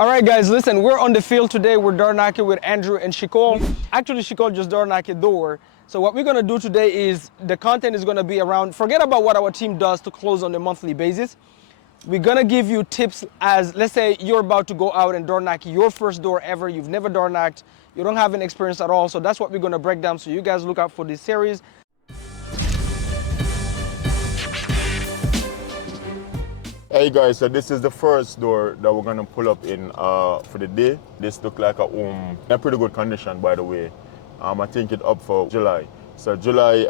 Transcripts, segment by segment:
All right, guys, listen, we're on the field today. We're door knocking with Andrew and Chicole. Actually, Chicole just door knocked a door. So what we're gonna do today is the content is gonna be around, forget about what our team does to close on a monthly basis. We're gonna give you tips as, let's say you're about to go out and door knock your first door ever. You've never door knocked. You don't have any experience at all. So that's what we're gonna break down. So you guys look out for this series. Hey guys, so this is the first door that we're gonna pull up in for the day. This look like a home in a pretty good condition, by the way. I think it up for July. So July,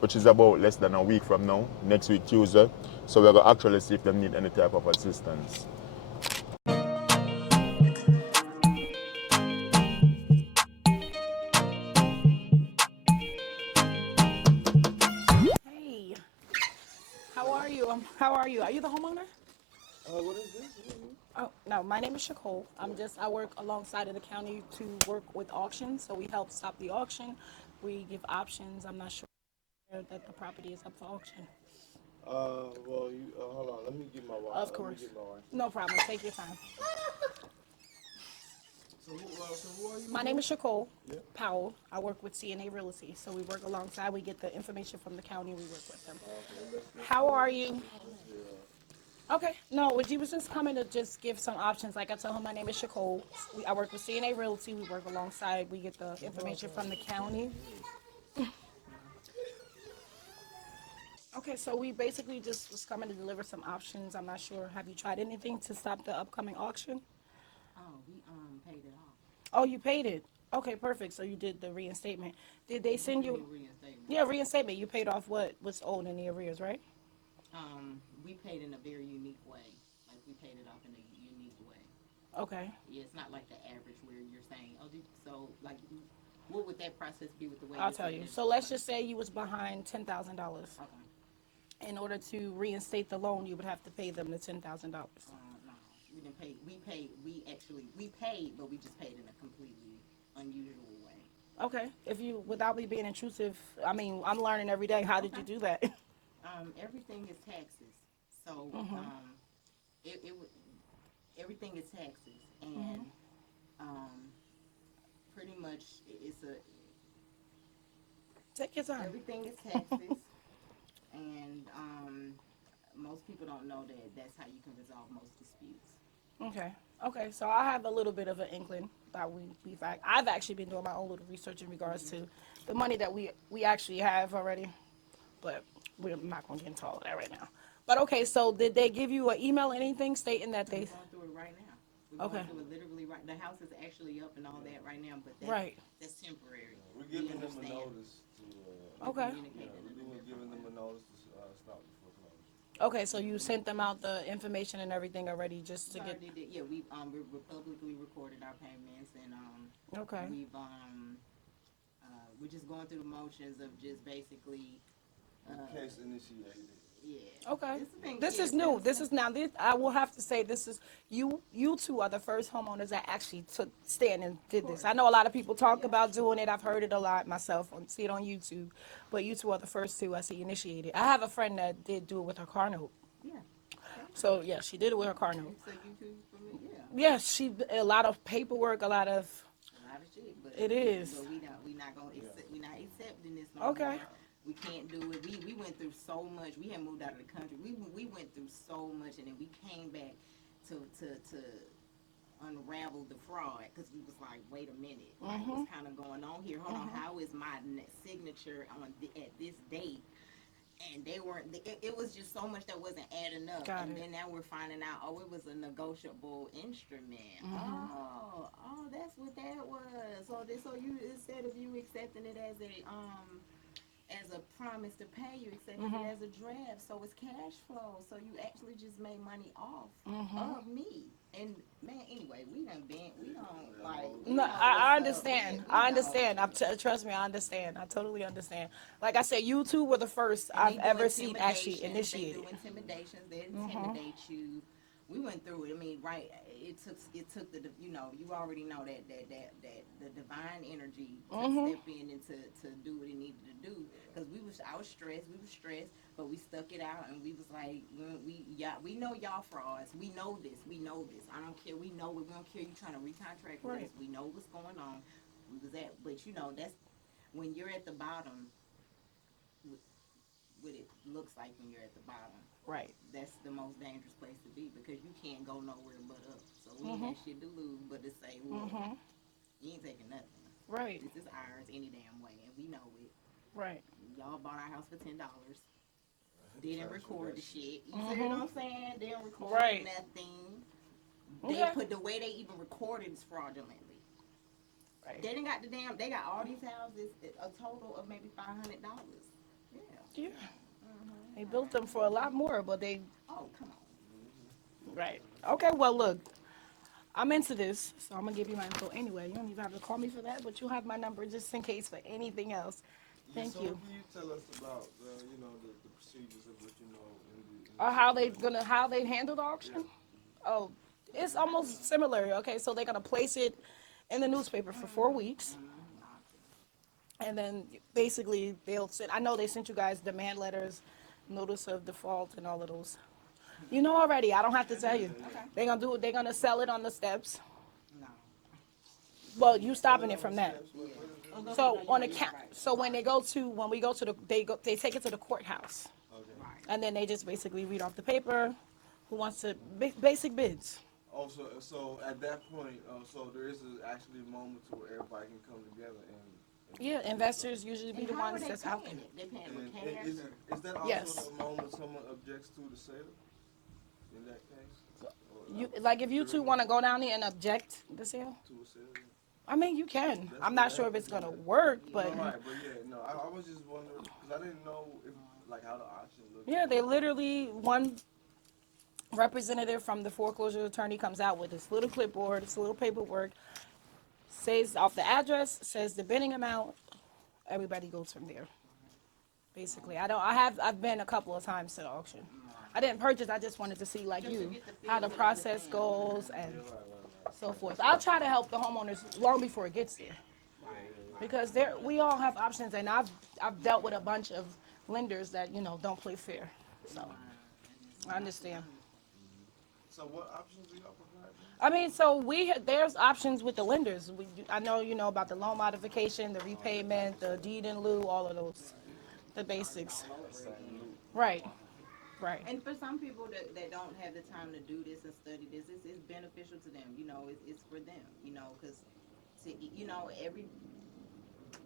which is about less than a week from now, next week Tuesday. So we're gonna actually see if they need any type of assistance. Hey, how are you? How are you? Are you the homeowner? What is this? Oh, no, my name is Chicole. I work alongside of the county to work with auctions. So we help stop the auction. We give options. I'm not sure that the property is up for auction. Well, you hold on. Let me get my wife. Of course. No problem. Take your time. So who are you? My name is Chicole Yeah. Powell. I work with CNA Realty. So we work alongside. We get the information from the county. We work with them. How are you? Okay, no, he was just coming to just give some options. Like I told him, my name is Chicole. I work with CNA Realty. We work alongside. We get the information from the county. Okay, so we basically just was coming to deliver some options. I'm not sure. Have you tried anything to stop the upcoming auction? Oh, we paid it off. Oh, you paid it. Okay, perfect. So you did the reinstatement. Did they send you? Reinstatement. Yeah, reinstatement. You paid off what was owed in the arrears, right? We paid in a very unique way. Like we paid it off in a unique way. Okay. Yeah, it's not like the average where you're saying, oh, so like, what would that process be with the way? I'll tell you. So let's just say you was behind $10,000. Okay. In order to reinstate the loan, you would have to pay them the $10,000. No, we didn't pay. We paid. We paid, but we just paid in a completely unusual way. Okay. If you, without me being intrusive, I mean, I'm learning every day. How did you do that? Everything is taxes. So it would everything is taxes, and pretty much it's a Take your time. everything is taxes, and most people don't know that that's how you can resolve most disputes. Okay. Okay. So I have a little bit of an inkling that I've actually been doing my own little research in regards to the money that we actually have already, but we're not going to get into all of that right now. But okay, so did they give you an email or anything stating that they? We're going through it right now. We're Okay. going through it literally right. The house is actually up and all that right now, but that's temporary. We're giving them a understand. notice to. Okay. We're giving them a notice to stop the foreclosure. Okay, so you sent them out the information and everything already just to get. Yeah, we publicly recorded our payments, and Okay. we're just going through the motions of just basically Case initiated. yeah. Okay. This This is new. This is now. This I will have to say. This is you. You two are the first homeowners that actually took stand and did this. I know a lot of people talk about doing it. I've heard it a lot myself. See it on YouTube, but you two are the first two I see initiated. I have a friend that did do it with her car note. Yeah. So yeah, she did it with her car note. So YouTube for me, yeah. Yeah, she a lot of paperwork, a lot of. A lot of shit, but It is. But we not gonna accept. We not accepting this no Okay. more. We can't do it. We went through so much. We had moved out of the country. We went through so much, and then we came back to unravel the fraud because we was like, wait a minute, like, what's kind of going on here? Hold on, how is my signature at this date? And they weren't. It was just so much that wasn't adding up. Got and it. then now we're finding out, oh, it was a negotiable instrument. Oh, that's what that was. So you, instead of you accepting it as a promise to pay, you accepted it as a draft. So it's cash flow. So you actually just made money off of me. And man, anyway, we don't like. No, I understand. I understand. Trust me, I understand. I totally understand. Like I said, you two were the first I've ever seen actually initiated. They do intimidations. They intimidate you we went through it. I mean, right? It took the you know you already know that the divine energy to step in and to do what it needed to do because I was stressed. We were stressed, but we stuck it out and we was like we know y'all frauds. We know this. We know this. I don't care. We know it. We don't care you trying to recontract with us. We know what's going on. We was at, but you know that's when you're at the bottom. What it looks like when you're at the bottom. Right. That's the most dangerous place to be because you can't go nowhere but up. So we ain't got shit to lose but to say, well, you ain't taking nothing. Right. This is ours any damn way, and we know it. Right. Y'all bought our house for $10. Didn't record the shit. You see what I'm saying? Didn't record nothing. They put the way they even recorded is fraudulently. Right. They didn't got they got all these houses a total of maybe $500. Yeah. They built them for a lot more, but they. Oh, come on. Right. Okay. Well, look, I'm into this, so I'm gonna give you my info anyway. You don't even have to call me for that, but you'll have my number just in case for anything else. Thank so you. Can you tell us about the procedures of what you know Or how they handle the auction? Yeah. Oh, it's almost similar. Okay, so they're gonna place it in the newspaper for 4 weeks. And then basically they'll send, I know they sent you guys demand letters, notice of default and all of those. You know already, I don't have to tell you. Okay. They're gonna do it, they're gonna sell it on the steps. No. Well, you stopping it from that. Yeah. So on the so when we go to the, they take it to the courthouse. Right. And then they just basically read off the paper, who wants to, basic bids. Also, so at that point, so there is actually a moment to where everybody can come together and Yeah, investors usually be the ones that's out there. They paying with and cash. is that also Yes. the moment someone objects to the sale? In that case, You, like if you two want to go down there and object the sale, to a sale. I mean you can. I'm not sure if it's gonna work, but Right, but yeah, no, I was just wondering because I didn't know if like how the auction looked. yeah, they literally one representative from the foreclosure attorney comes out with this little clipboard, this little paperwork, says off the address, says the bidding amount, everybody goes from there. Basically, I've been a couple of times to the auction. I didn't purchase, I just wanted to see like you how the process goes and so forth. I'll try to help the homeowners long before it gets there. Because we all have options, and I've dealt with a bunch of lenders that don't play fair. So I understand. So what options do y'all provide? I mean, so there's options with the lenders. I know you know about the loan modification, the repayment, the deed in lieu, all of those, the basics. Right. Right. And for some people that don't have the time to do this and study this, it's beneficial to them. It's for them. Because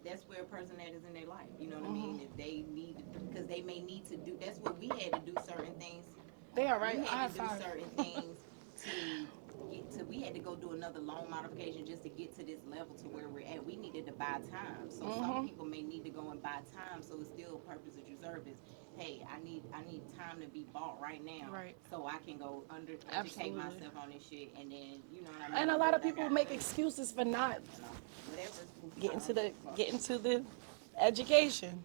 that's where a person that is in their life. You know what I mean? If they need, because they may need to do. That's what we had to do certain things. They are right. We I had have to do five. certain things to get to. We had to go do another loan modification just to get to this level to where we're at. We needed to buy time. So some people may need to go and buy time. So it's still a purpose that you serve is, hey, I need time to be bought right now, Right. so I can go educate Absolutely. myself on this shit, and then what I mean. And a lot of people make excuses for not Whatever. getting to the education.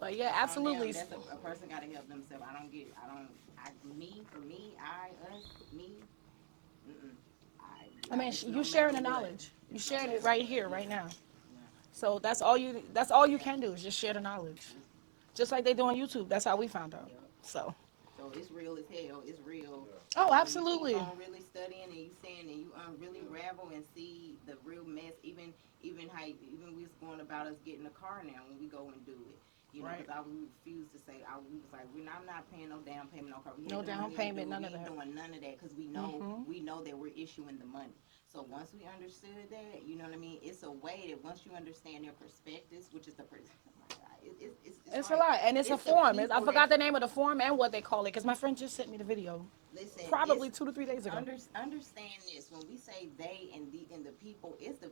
But yeah, absolutely. That's a person got to help themselves. Me. I mean, you sharing the knowledge. You sharing it right here, right now. So that's all you can do is just share the knowledge. Just like they do on YouTube. That's how we found out. So it's real as hell. It's real. Oh, absolutely. You keep on really studying and you saying and you really ravel and see the real mess. Even we was going about us getting a car now when we go and do it. Right. Because we refused to say. We was like, I'm not paying no down payment on car. No down payment, none of that. We ain't doing none of that because we know that we're issuing the money. So once we understood that, you know what I mean. It's a way that once you understand their perspectives, which is the it's a lot, and it's a form. I forgot the name of the form and what they call it because my friend just sent me the video. Listen, probably 2 to 3 days ago. Understand this: when we say they and the people, it's the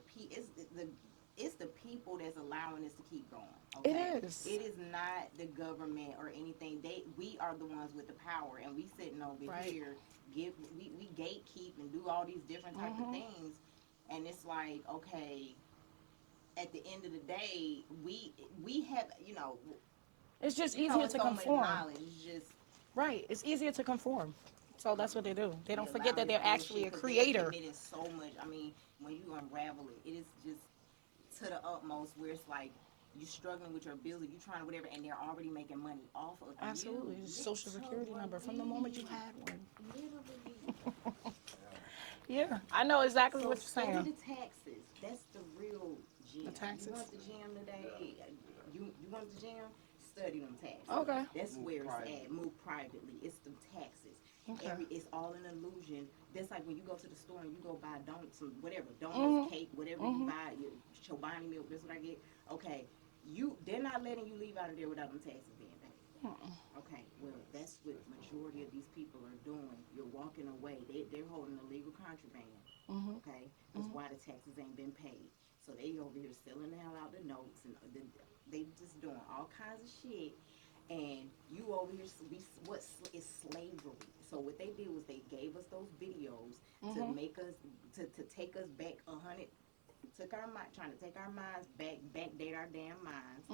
people that's allowing this to keep going. Okay? It is. It is not the government or anything. We are the ones with the power, and we sitting over here. We gatekeep and do all these different type of things, and it's like, okay. At the end of the day, we have It's just easier to conform. It's just right. It's easier to conform. So that's what they do. They don't They forget allow that they're this actually a bullshit 'cause they're creator. committing so much. I mean, when you unravel it, it is just to the utmost where it's like you struggling with your bills, you trying to whatever, and they're already making money off of Absolutely. you. Social security number from the moment you had one. Literally. Yeah, I know exactly So what you're study saying. the taxes. That's the real gym. The taxes. You went to gym today. You went to gym. Study them taxes. Okay. That's where it's at. Move privately. It's the taxes. Okay. It's all an illusion. That's like when you go to the store and you go buy donuts, whatever, donuts, cake, whatever you buy, Chobani milk. That's what I get. Okay, they're not letting you leave out of there without them taxes being paid. Okay, well, that's what majority of these people are doing. You're walking away. They're holding illegal contraband. Okay, that's why the taxes ain't been paid. So they over here selling the hell out the notes, and they just doing all kinds of shit. And you over here, what is slavery? So what they did was they gave us those videos to make us to take us back 100. Trying to take our minds back, backdate our damn minds.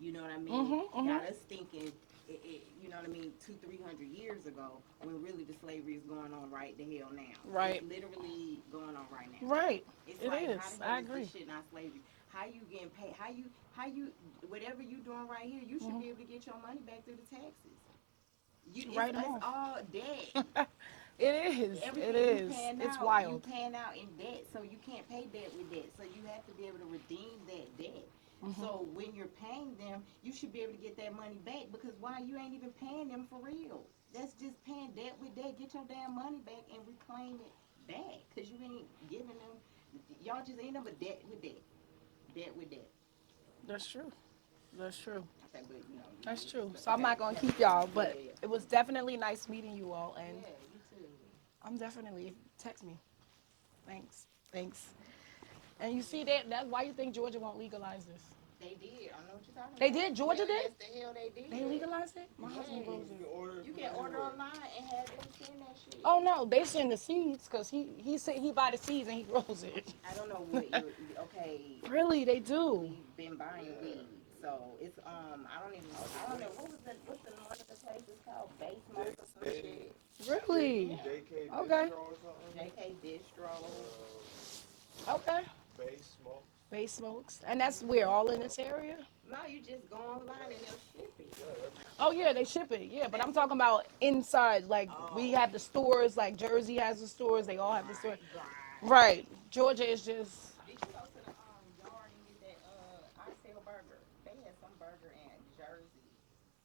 You know what I mean? Got us thinking, you know what I mean, 200-300 years ago, when really the slavery is going on right the hell now. Right. It's literally going on right now. Right. It's It like, is. how the I hell agree. is this shit not slavery? How you getting paid? How you, whatever you doing right here, you should be able to get your money back through the taxes. Right It's on. all debt. It is. Everything It is. you paying It's out, wild. you paying out in debt, so you can't pay debt with debt. So you have to be able to redeem that debt. So when you're paying them, you should be able to get that money back, because why, you ain't even paying them for real. That's just paying debt with debt. Get your damn money back and reclaim it back, because you ain't giving them. Y'all just ain't number debt with debt. Debt with debt. That's true. That's true. Okay, but That's true. So I'm not gonna keep y'all, but it was definitely nice meeting you all, and yeah, you too. I'm definitely text me. Thanks. Thanks. And you see that's why you think Georgia won't legalize this. They did. I know what you're talking They about. did? Georgia did? Yes, the hell they did. They legalized it? My husband Yes. goes in. You can order online and have them send that shit. Oh no, they send the seeds because he said he buy the seeds and he grows it. I don't know what okay. Really, they do. We've been buying weed, so it's I don't know what's the one of the places called Base Smoke or some shit. Really? JK Okay. Distro or something? JK Distro. Okay. Base Smoke. Base smokes, and that's where all in this area. No, you just go online and they'll ship it. Oh yeah, they ship it. Yeah, but I'm talking about inside. Like we have the stores. Like Jersey has the stores. They all have the stores. Right. Georgia is just. Did you go to the yard and get that oxtail burger? They had some burger in Jersey.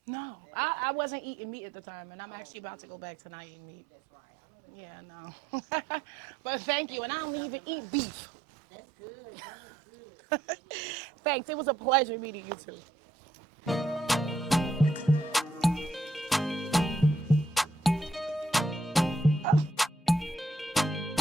No, I wasn't eating meat at the time, and I'm actually about to go back to not eating meat. That's right. I know Yeah, no. But thank you, and I don't even eat beef. that's good. Thanks. It was a pleasure meeting you too.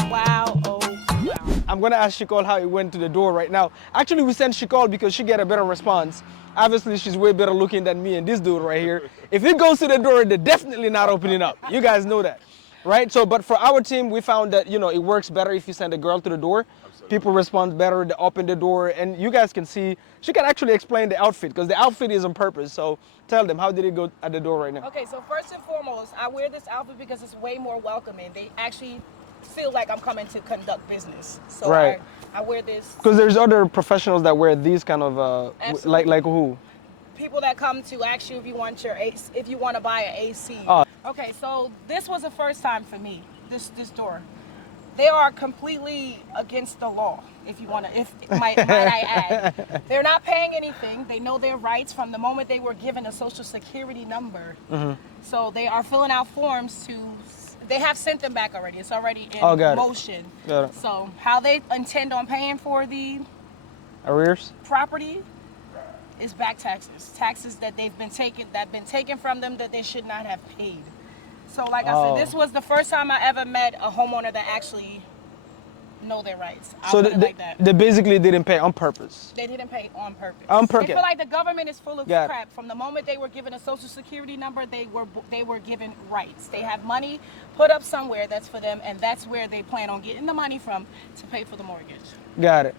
Wow, oh wow. I'm gonna ask Chicole how it went to the door right now. Actually, we sent Chicole because she get a better response. Obviously, she's way better looking than me and this dude right here. If it goes to the door, they're definitely not opening up. You guys know that, right? So, but for our team, we found that, it works better if you send a girl to the door. Absolutely. People respond better, they open the door, and you guys can see, she can actually explain the outfit because the outfit is on purpose. So tell them, how did it go at the door right now? Okay, so first and foremost, I wear this outfit because it's way more welcoming. They actually feel like I'm coming to conduct business. So Right. I wear this. Because there's other professionals that wear these kind of Absolutely. like who? People that come to ask you if you want if you want to buy an AC. Oh. Okay, so this was the first time for me. This door. They are completely against the law. If you want to, might I add, they're not paying anything. They know their rights from the moment they were given a social security number. So they are filling out forms to. They have sent them back already. It's already in motion. Got it. So how they intend on paying for the Arrears? property is back taxes that been taken from them that they should not have paid. So like I said, this was the first time I ever met a homeowner that actually know their rights. So like that. they basically didn't pay on purpose. They didn't pay on purpose. On purpose. They feel like the government is full of Got it. crap. From the moment they were given a social security number, they were given rights. They have money put up somewhere that's for them, and that's where they plan on getting the money from to pay for the mortgage. Got it.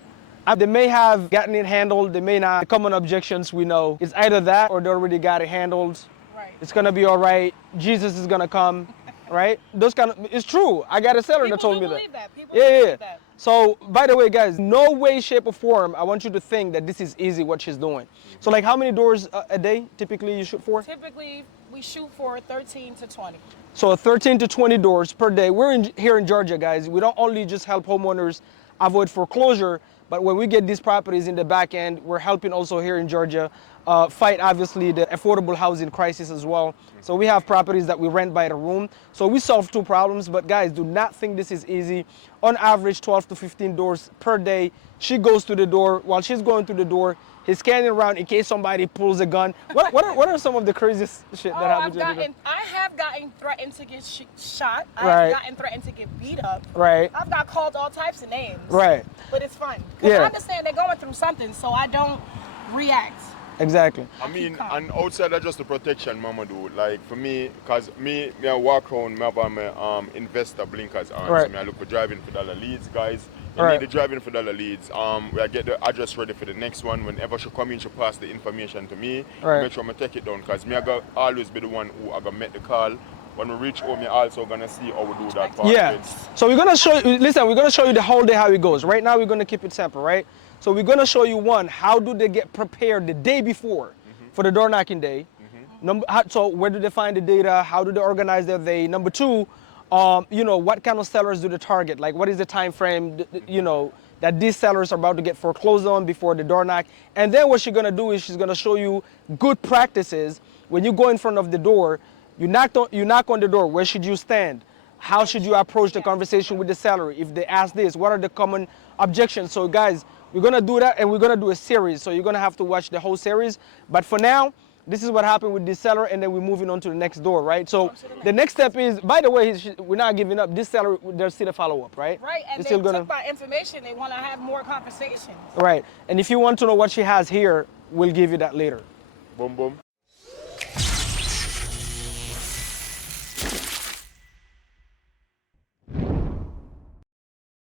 They may have gotten it handled. They may not. The common objections we know. It's either that or they already got it handled. Right. It's gonna be all right. Jesus is gonna come. right? Those kind of, it's true. I got a seller that People told do me believe that. that. People Yeah, do yeah. believe that. So, by the way, guys, no way, shape, or form, I want you to think that this is easy what she's doing. So, like, how many doors a day typically you shoot for? Typically, we shoot for 13 to 20. So 13 to 20 doors per day. Here in Georgia, guys. We don't only just help homeowners avoid foreclosure, but when we get these properties in the back end, we're helping also here in Georgia fight, obviously, the affordable housing crisis as well. So we have properties that we rent by the room. So we solve two problems, but guys, do not think this is easy. On average, 12 to 15 doors per day. She goes to the door. While she's going to the door, he's scanning around in case somebody pulls a gun. What are some of the craziest shit that happens? I have gotten threatened to get shot. I Right. have gotten threatened to get beat up. Right. I've got called all types of names. Right. But it's fun. Because Yeah. I understand they're going through something, so I don't react. Exactly. I mean, calm. and outside of just the protection, Mamadou, like for me, cause me I walk around, me have my investor blinkers on, Right. so me I look for driving for dollar leads, guys. You Right. need the driving for dollar leads. We get the address ready for the next one. Whenever she come in, she pass the information to me. Right. Make sure I take it down, cause me I go always be the one who I gonna make the call. When we reach home, me also gonna see how we do that part. Yeah. So we're gonna show you. Listen, we're gonna show you the whole day how it goes. Right now, we're gonna keep it simple, right? So we're gonna show you one, how do they get prepared the day before for the door knocking day. So where do they find the data? How do they organize their day? Number two, what kind of sellers do they target? Like, what is the time frame? That these sellers are about to get foreclosed on before the door knock. And then what she's gonna do is she's gonna show you good practices. When you go in front of the door, you knock on the door. Where should you stand? How should you approach the conversation with the seller? If they ask this, what are the common objections? So guys, we're gonna do that, and we're gonna do a series. So you're gonna have to watch the whole series. But for now, this is what happened with this seller, and then we're moving on to the next door, right? So the next step is, by the way, we're not giving up. This seller, there's still a follow-up, right? Right, and It's they still took my information. They want to have more conversations. Right, and if you want to know what she has here, we'll give you that later. Boom, boom.